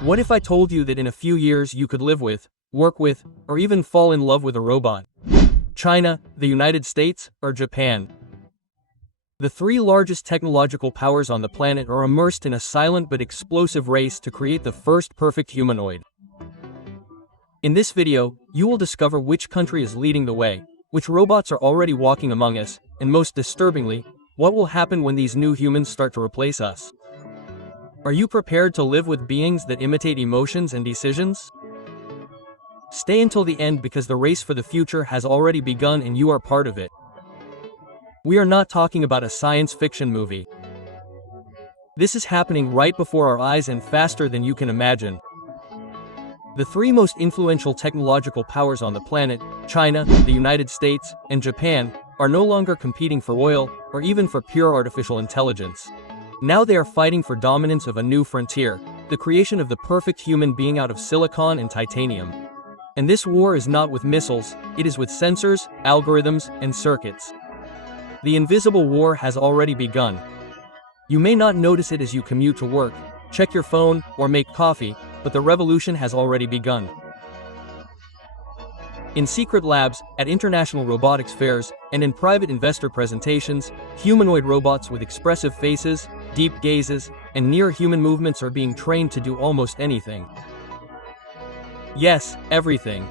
What if I told you that in a few years you could live with, work with, or even fall in love with a robot? China, the United States, or Japan? The three largest technological powers on the planet are immersed in a silent but explosive race to create the first perfect humanoid. In this video, you will discover which country is leading the way, which robots are already walking among us, and most disturbingly, what will happen when these new humans start to replace us. Are you prepared to live with beings that imitate emotions and decisions? Stay until the end because the race for the future has already begun and you are part of it. We are not talking about a science fiction movie. This is happening right before our eyes and faster than you can imagine. The three most influential technological powers on the planet, China, the United States, and Japan, are no longer competing for oil or even for pure artificial intelligence. Now they are fighting for dominance of a new frontier, the creation of the perfect human being out of silicon and titanium. And this war is not with missiles, it is with sensors, algorithms, and circuits. The invisible war has already begun. You may not notice it as you commute to work, check your phone, or make coffee, but the revolution has already begun. In secret labs, at international robotics fairs, and in private investor presentations, humanoid robots with expressive faces, deep gazes, and near-human movements are being trained to do almost anything. Yes, everything.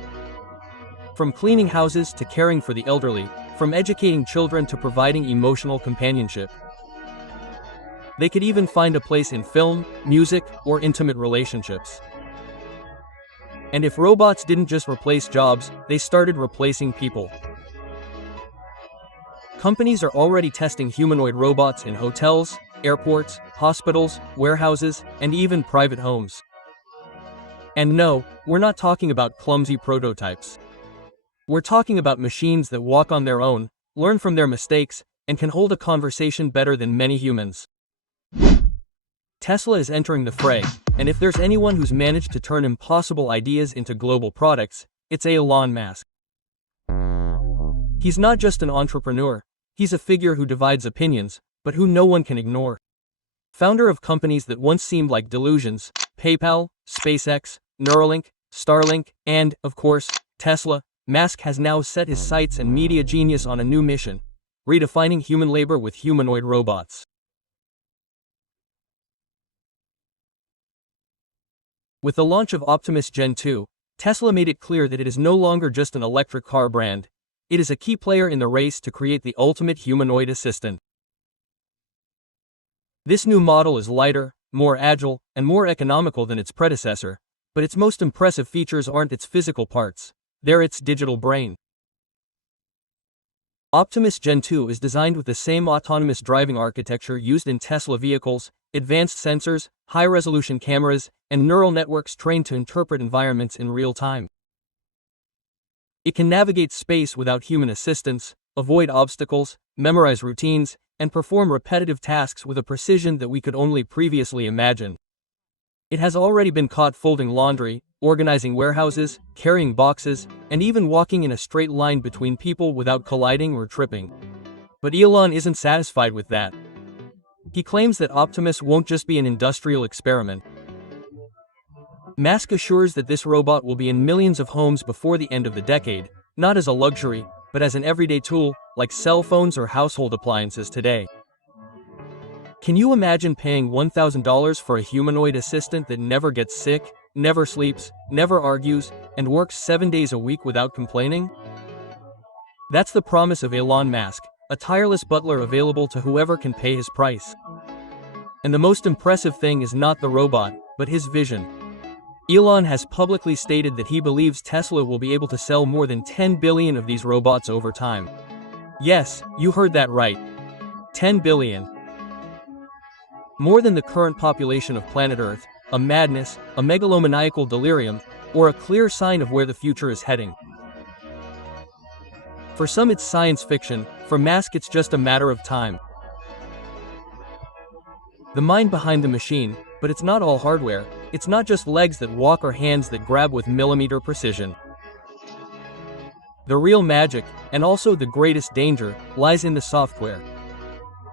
From cleaning houses to caring for the elderly, from educating children to providing emotional companionship. They could even find a place in film, music, or intimate relationships. And if robots didn't just replace jobs, they started replacing people. Companies are already testing humanoid robots in hotels, airports, hospitals, warehouses, and even private homes. And no, we're not talking about clumsy prototypes. We're talking about machines that walk on their own, learn from their mistakes, and can hold a conversation better than many humans. Tesla is entering the fray, and if there's anyone who's managed to turn impossible ideas into global products, it's Elon Musk. He's not just an entrepreneur, he's a figure who divides opinions, but who no one can ignore. Founder of companies that once seemed like delusions, PayPal, SpaceX, Neuralink, Starlink, and, of course, Tesla, Musk has now set his sights and media genius on a new mission, redefining human labor with humanoid robots. With the launch of Optimus Gen 2, Tesla made it clear that it is no longer just an electric car brand. It is a key player in the race to create the ultimate humanoid assistant. This new model is lighter, more agile, and more economical than its predecessor, but its most impressive features aren't its physical parts, they're its digital brain. Optimus Gen 2 is designed with the same autonomous driving architecture used in Tesla vehicles, advanced sensors, high-resolution cameras, and neural networks trained to interpret environments in real time. It can navigate space without human assistance, avoid obstacles, memorize routines, and perform repetitive tasks with a precision that we could only previously imagine. It has already been caught folding laundry, organizing warehouses, carrying boxes, and even walking in a straight line between people without colliding or tripping. But Elon isn't satisfied with that. He claims that Optimus won't just be an industrial experiment. Musk assures that this robot will be in millions of homes before the end of the decade, not as a luxury, but as an everyday tool, like cell phones or household appliances today. Can you imagine paying $1,000 for a humanoid assistant that never gets sick, never sleeps, never argues, and works 7 days a week without complaining? That's the promise of Elon Musk, a tireless butler available to whoever can pay his price. And the most impressive thing is not the robot, but his vision. Elon has publicly stated that he believes Tesla will be able to sell more than 10 billion of these robots over time. Yes, you heard that right. 10 billion. More than the current population of planet Earth, a madness, a megalomaniacal delirium, or a clear sign of where the future is heading. For some it's science fiction, for Musk it's just a matter of time. The mind behind the machine, but it's not all hardware, it's not just legs that walk or hands that grab with millimeter precision. The real magic, and also the greatest danger, lies in the software.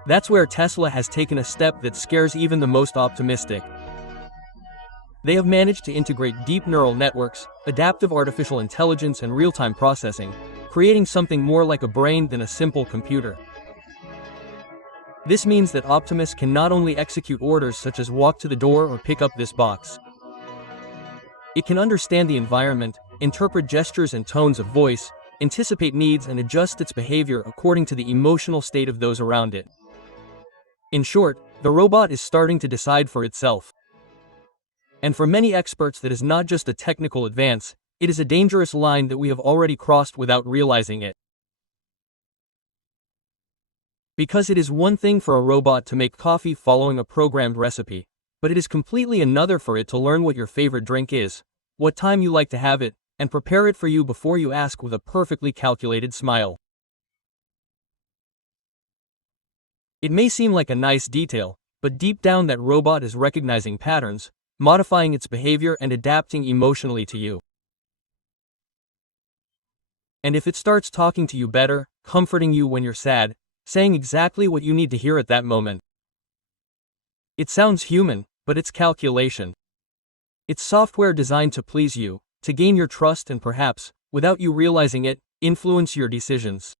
That's where Tesla has taken a step that scares even the most optimistic. They have managed to integrate deep neural networks, adaptive artificial intelligence, and real-time processing, creating something more like a brain than a simple computer. This means that Optimus can not only execute orders such as walk to the door or pick up this box. It can understand the environment, interpret gestures and tones of voice, anticipate needs, and adjust its behavior according to the emotional state of those around it. In short, the robot is starting to decide for itself. And for many experts, that is not just a technical advance, it is a dangerous line that we have already crossed without realizing it. Because it is one thing for a robot to make coffee following a programmed recipe, but it is completely another for it to learn what your favorite drink is, what time you like to have it, and prepare it for you before you ask with a perfectly calculated smile. It may seem like a nice detail, but deep down that robot is recognizing patterns, modifying its behavior, and adapting emotionally to you. And if it starts talking to you better, comforting you when you're sad, saying exactly what you need to hear at that moment. It sounds human, but it's calculation. It's software designed to please you, to gain your trust, and perhaps, without you realizing it, influence your decisions.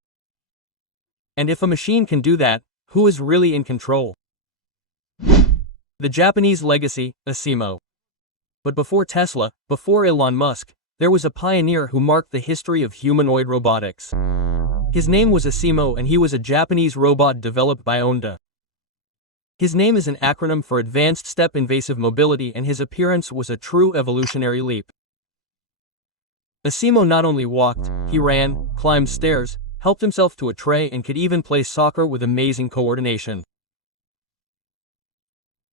And if a machine can do that, who is really in control? The Japanese legacy, Asimo. But before Tesla, before Elon Musk, there was a pioneer who marked the history of humanoid robotics. His name was Asimo, and he was a Japanese robot developed by Honda. His name is an acronym for Advanced Step Invasive Mobility, and his appearance was a true evolutionary leap. Asimo not only walked, he ran, climbed stairs, helped himself to a tray, and could even play soccer with amazing coordination.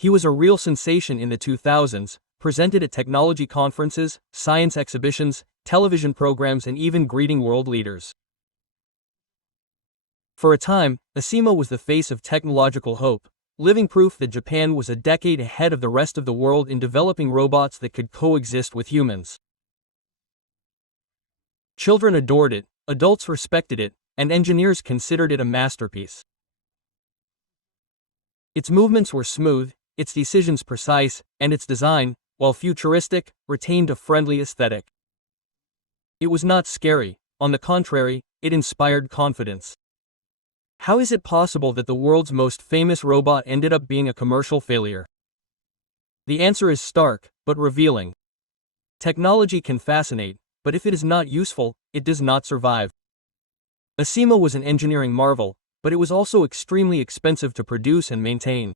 He was a real sensation in the 2000s, presented at technology conferences, science exhibitions, television programs, and even greeting world leaders. For a time, Asimo was the face of technological hope, living proof that Japan was a decade ahead of the rest of the world in developing robots that could coexist with humans. Children adored it, adults respected it, and engineers considered it a masterpiece. Its movements were smooth, its decisions precise, and its design, while futuristic, retained a friendly aesthetic. It was not scary; on the contrary, it inspired confidence. How is it possible that the world's most famous robot ended up being a commercial failure? The answer is stark, but revealing. Technology can fascinate, but if it is not useful, it does not survive. Asimo was an engineering marvel, but it was also extremely expensive to produce and maintain.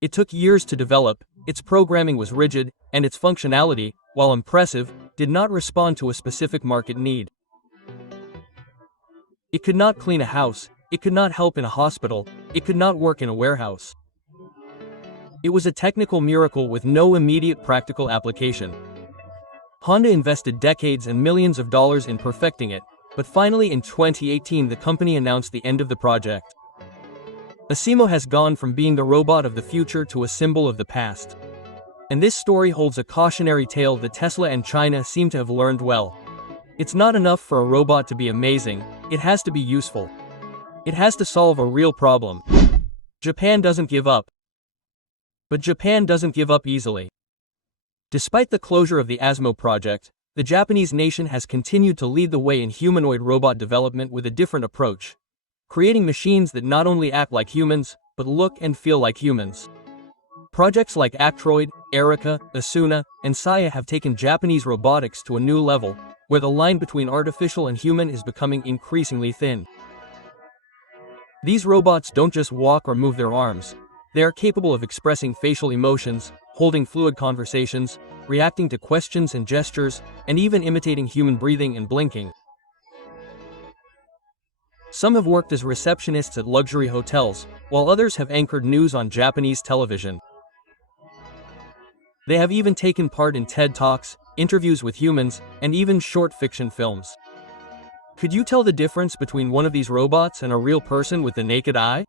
It took years to develop, its programming was rigid, and its functionality, while impressive, did not respond to a specific market need. It could not clean a house, it could not help in a hospital, it could not work in a warehouse. It was a technical miracle with no immediate practical application. Honda invested decades and millions of dollars in perfecting it, but finally in 2018 the company announced the end of the project. Asimo has gone from being the robot of the future to a symbol of the past. And this story holds a cautionary tale that Tesla and China seem to have learned well. It's not enough for a robot to be amazing, it has to be useful. It has to solve a real problem. Japan doesn't give up. But Japan doesn't give up easily. Despite the closure of the Asimo project, the Japanese nation has continued to lead the way in humanoid robot development with a different approach, creating machines that not only act like humans, but look and feel like humans. Projects like Actroid, Erica, Asuna, and Saya have taken Japanese robotics to a new level, where the line between artificial and human is becoming increasingly thin. These robots don't just walk or move their arms. They are capable of expressing facial emotions, holding fluid conversations, reacting to questions and gestures, and even imitating human breathing and blinking. Some have worked as receptionists at luxury hotels, while others have anchored news on Japanese television. They have even taken part in TED Talks, interviews with humans, and even short fiction films. Could you tell the difference between one of these robots and a real person with the naked eye?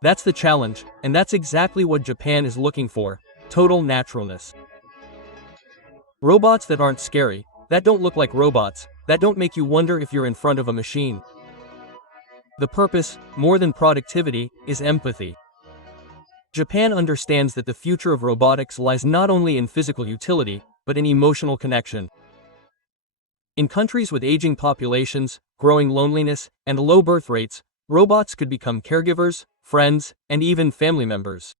That's the challenge, and that's exactly what Japan is looking for: total naturalness. Robots that aren't scary, that don't look like robots, that don't make you wonder if you're in front of a machine. The purpose, more than productivity, is empathy. Japan understands that the future of robotics lies not only in physical utility, but in emotional connection. In countries with aging populations, growing loneliness, and low birth rates, robots could become caregivers, friends, and even family members.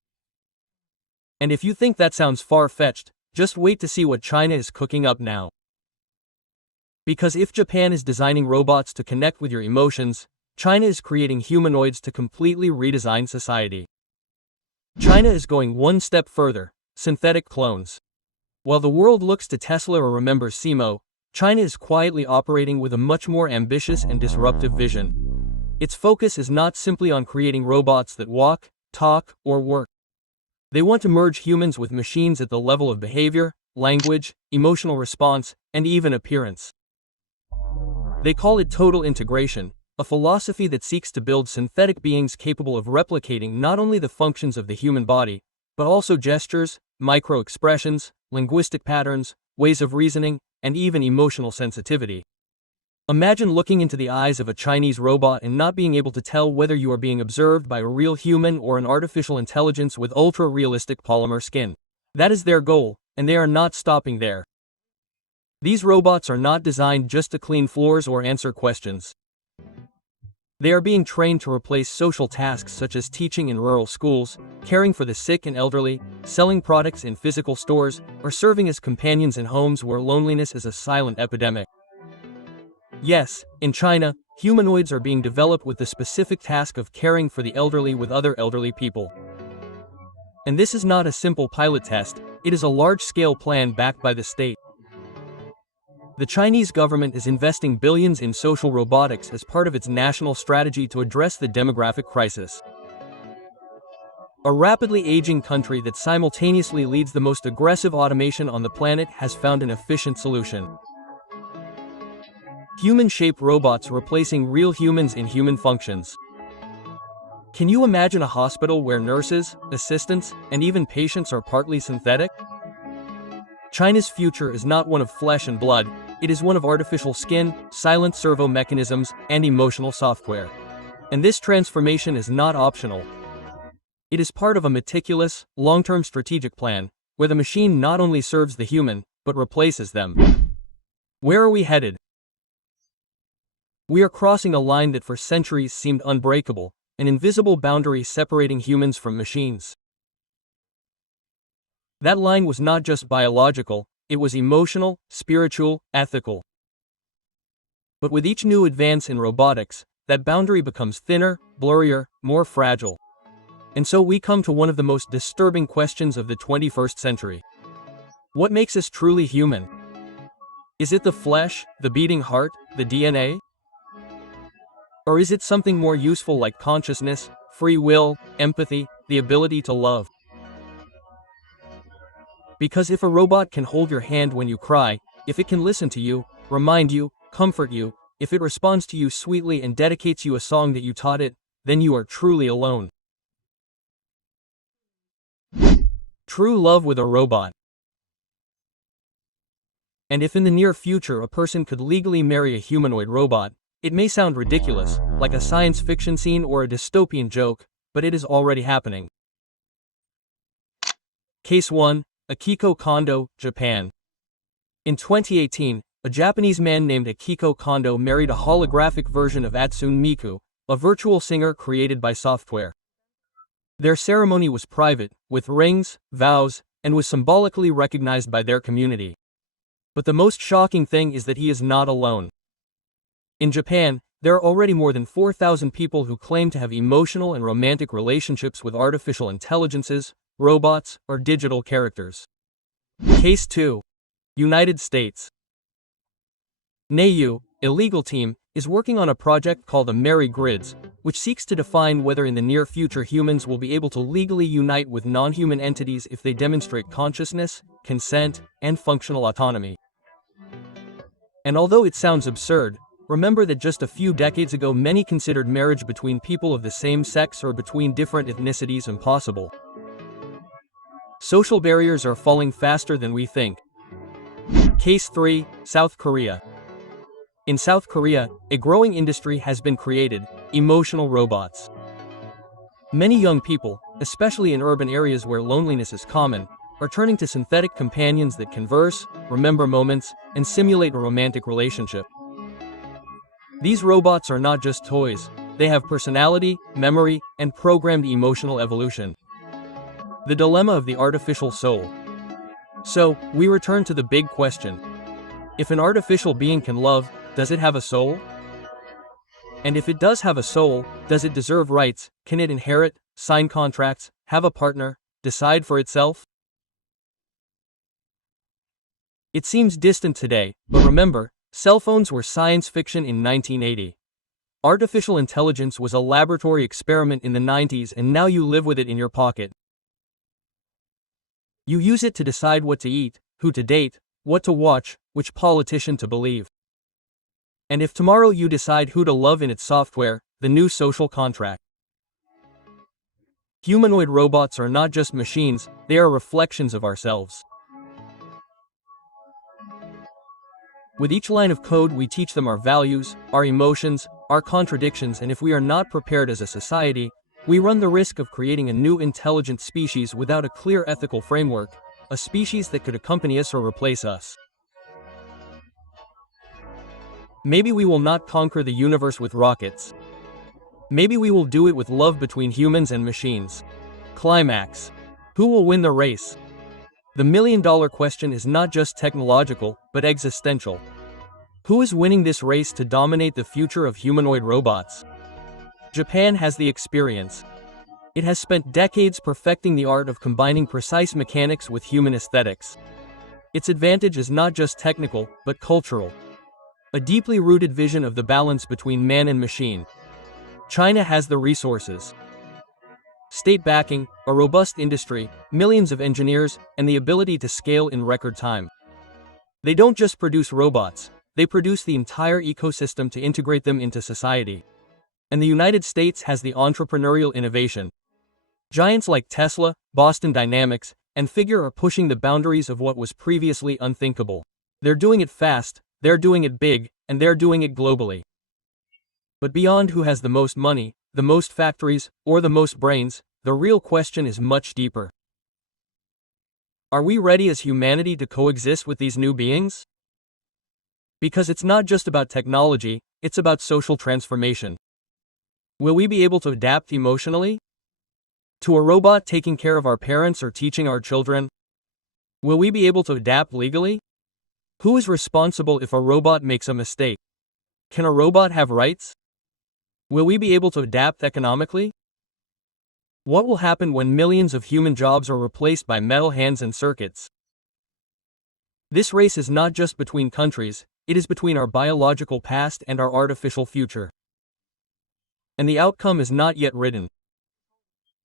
And if you think that sounds far-fetched, just wait to see what China is cooking up now. Because if Japan is designing robots to connect with your emotions, China is creating humanoids to completely redesign society. China is going one step further: synthetic clones. While the world looks to Tesla or remembers Simo, China is quietly operating with a much more ambitious and disruptive vision. Its focus is not simply on creating robots that walk, talk, or work. They want to merge humans with machines at the level of behavior, language, emotional response, and even appearance. They call it total integration, a philosophy that seeks to build synthetic beings capable of replicating not only the functions of the human body, but also gestures, micro-expressions, linguistic patterns, ways of reasoning, and even emotional sensitivity. Imagine looking into the eyes of a Chinese robot and not being able to tell whether you are being observed by a real human or an artificial intelligence with ultra-realistic polymer skin. That is their goal, and they are not stopping there. These robots are not designed just to clean floors or answer questions. They are being trained to replace social tasks such as teaching in rural schools, caring for the sick and elderly, selling products in physical stores, or serving as companions in homes where loneliness is a silent epidemic. Yes, in China, humanoids are being developed with the specific task of caring for the elderly with other elderly people. And this is not a simple pilot test, it is a large-scale plan backed by the state. The Chinese government is investing billions in social robotics as part of its national strategy to address the demographic crisis. A rapidly aging country that simultaneously leads the most aggressive automation on the planet has found an efficient solution. Human-shaped robots replacing real humans in human functions. Can you imagine a hospital where nurses, assistants, and even patients are partly synthetic? China's future is not one of flesh and blood, it is one of artificial skin, silent servo mechanisms, and emotional software. And this transformation is not optional. It is part of a meticulous, long-term strategic plan, where the machine not only serves the human, but replaces them. Where are we headed? We are crossing a line that for centuries seemed unbreakable, an invisible boundary separating humans from machines. That line was not just biological, it was emotional, spiritual, ethical. But with each new advance in robotics, that boundary becomes thinner, blurrier, more fragile. And so we come to one of the most disturbing questions of the 21st century. What makes us truly human? Is it the flesh, the beating heart, the DNA? Or is it something more useful like consciousness, free will, empathy, the ability to love? Because if a robot can hold your hand when you cry, if it can listen to you, remind you, comfort you, if it responds to you sweetly and dedicates you a song that you taught it, then you are truly alone. True love with a robot. And if in the near future a person could legally marry a humanoid robot, it may sound ridiculous, like a science fiction scene or a dystopian joke, but it is already happening. Case 1. Akiko Kondo, Japan. In 2018, a Japanese man named Akiko Kondo married a holographic version of Atsune Miku, a virtual singer created by software. Their ceremony was private, with rings, vows, and was symbolically recognized by their community. But the most shocking thing is that he is not alone. In Japan, there are already more than 4,000 people who claim to have emotional and romantic relationships with artificial intelligences, robots, or digital characters. Case 2. United States. NAU, a legal team, is working on a project called the Mary Grids, which seeks to define whether in the near future humans will be able to legally unite with non-human entities if they demonstrate consciousness, consent, and functional autonomy. And although it sounds absurd, remember that just a few decades ago many considered marriage between people of the same sex or between different ethnicities impossible. Social barriers are falling faster than we think. Case 3. South Korea. In South Korea, a growing industry has been created: emotional robots. Many young people, especially in urban areas where loneliness is common, are turning to synthetic companions that converse, remember moments, and simulate a romantic relationship. These robots are not just toys, they have personality, memory, and programmed emotional evolution. The dilemma of the artificial soul. So, we return to the big question. If an artificial being can love, does it have a soul? And if it does have a soul, does it deserve rights? Can it inherit, sign contracts, have a partner, decide for itself? It seems distant today, but remember, cell phones were science fiction in 1980. Artificial intelligence was a laboratory experiment in the 90s, and now you live with it in your pocket. You use it to decide what to eat, who to date, what to watch, which politician to believe. And if tomorrow you decide who to love in its software, the new social contract. Humanoid robots are not just machines, they are reflections of ourselves. With each line of code we teach them our values, our emotions, our contradictions, and if we are not prepared as a society, we run the risk of creating a new intelligent species without a clear ethical framework, a species that could accompany us or replace us. Maybe we will not conquer the universe with rockets. Maybe we will do it with love between humans and machines. Climax. Who will win the race? The million-dollar question is not just technological, but existential. Who is winning this race to dominate the future of humanoid robots? Japan has the experience. It has spent decades perfecting the art of combining precise mechanics with human aesthetics. Its advantage is not just technical, but cultural. A deeply rooted vision of the balance between man and machine. China has the resources. State backing, a robust industry, millions of engineers, and the ability to scale in record time. They don't just produce robots, they produce the entire ecosystem to integrate them into society. And the United States has the entrepreneurial innovation. Giants like Tesla, Boston Dynamics, and Figure are pushing the boundaries of what was previously unthinkable. They're doing it fast, they're doing it big, and they're doing it globally. But beyond who has the most money, the most factories, or the most brains, the real question is much deeper. Are we ready as humanity to coexist with these new beings? Because it's not just about technology, it's about social transformation. Will we be able to adapt emotionally? To a robot taking care of our parents or teaching our children? Will we be able to adapt legally? Who is responsible if a robot makes a mistake? Can a robot have rights? Will we be able to adapt economically? What will happen when millions of human jobs are replaced by metal hands and circuits? This race is not just between countries, it is between our biological past and our artificial future. And the outcome is not yet written.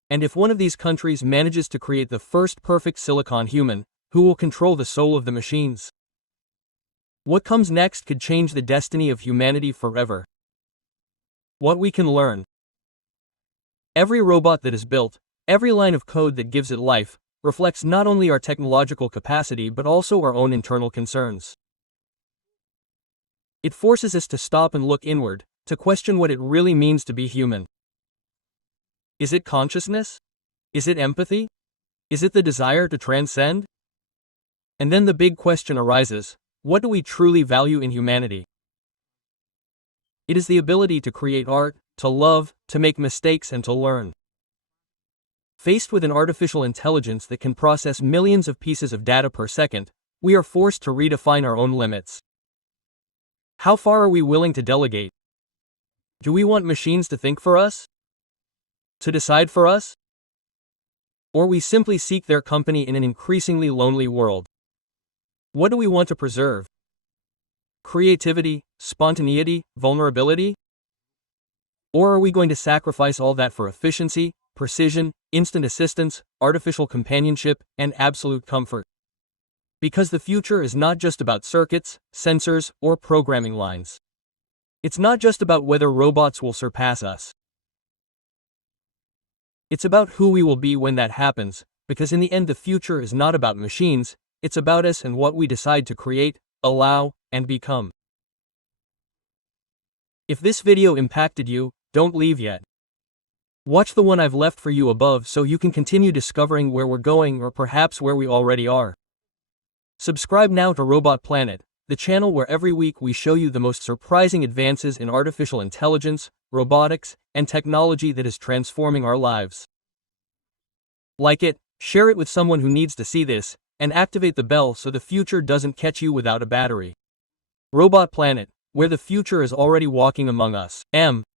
And if one of these countries manages to create the first perfect silicon human, who will control the soul of the machines? What comes next could change the destiny of humanity forever. What we can learn. Every robot that is built, every line of code that gives it life, reflects not only our technological capacity but also our own internal concerns. It forces us to stop and look inward, to question what it really means to be human. Is it consciousness? Is it empathy? Is it the desire to transcend? And then the big question arises, what do we truly value in humanity? It is the ability to create art, to love, to make mistakes, and to learn. Faced with an artificial intelligence that can process millions of pieces of data per second, we are forced to redefine our own limits. How far are we willing to delegate? Do we want machines to think for us? To decide for us? Or we simply seek their company in an increasingly lonely world? What do we want to preserve? Creativity, spontaneity, vulnerability? Or are we going to sacrifice all that for efficiency, precision, instant assistance, artificial companionship, and absolute comfort? Because the future is not just about circuits, sensors, or programming lines. It's not just about whether robots will surpass us. It's about who we will be when that happens, because in the end the future is not about machines, it's about us and what we decide to create, allow, and become. If this video impacted you, don't leave yet. Watch the one I've left for you above so you can continue discovering where we're going or perhaps where we already are. Subscribe now to Robot Planet, the channel where every week we show you the most surprising advances in artificial intelligence, robotics, and technology that is transforming our lives. Like it, share it with someone who needs to see this, and activate the bell so the future doesn't catch you without a battery. Robot Planet, where the future is already walking among us.